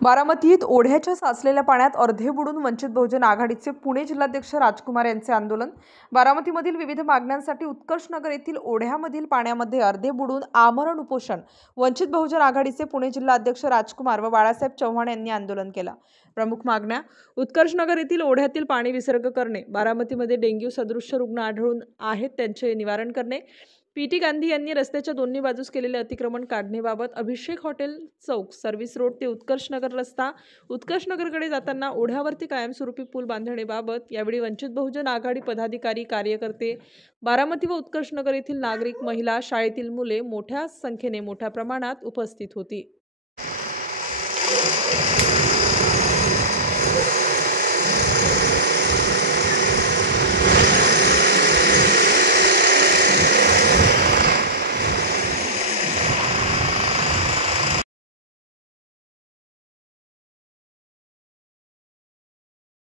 बारामतीत ओढ्याच्या साचलेल्या पाण्यात अर्धे बुडून वंचित बहुजन आघाडीचे पुणे जिल्हाध्यक्ष राजकुमार यांचे आंदोलन। बारामतीमधील विविध मागण्यांसाठी उत्कर्षनगर येथील ओढ्यामधील पाण्यामध्ये अर्धे बुडून आमरण उपोषण। वंचित बहुजन आघाडीचे पुणे जिल्हाध्यक्ष राजकुमार व बाळासाहेब चव्हाण यांनी आंदोलन केला। प्रमुख मागण्या: उत्कर्षनगर येथील ओढ्यातील पाणी विसर्ग करणे, बारामतीमध्ये डेंग्यू सदृश्य रुग्ण आढळून आहेत त्यांचे निवारण करणे, पीटी गांधी यांनी रस्त्याच्या दोन्ही बाजूस केलेले अतिक्रमण काढण्याबाबत, अभिषेक हॉटेल चौक सर्व्हिस रोड ते उत्कर्षनगर रस्ता उत्कर्षनगरकडे जाताना ओढ्यावरती कायमस्वरूपी पूल बांधण्याबाबत यावेळी वंचित बहुजन आघाडी पदाधिकारी, कार्यकर्ते, बारामती व उत्कर्षनगर येथील नागरिक, महिला, शाळेतील मुले मोठ्या संख्येने मोठ्या प्रमाणात उपस्थित होती।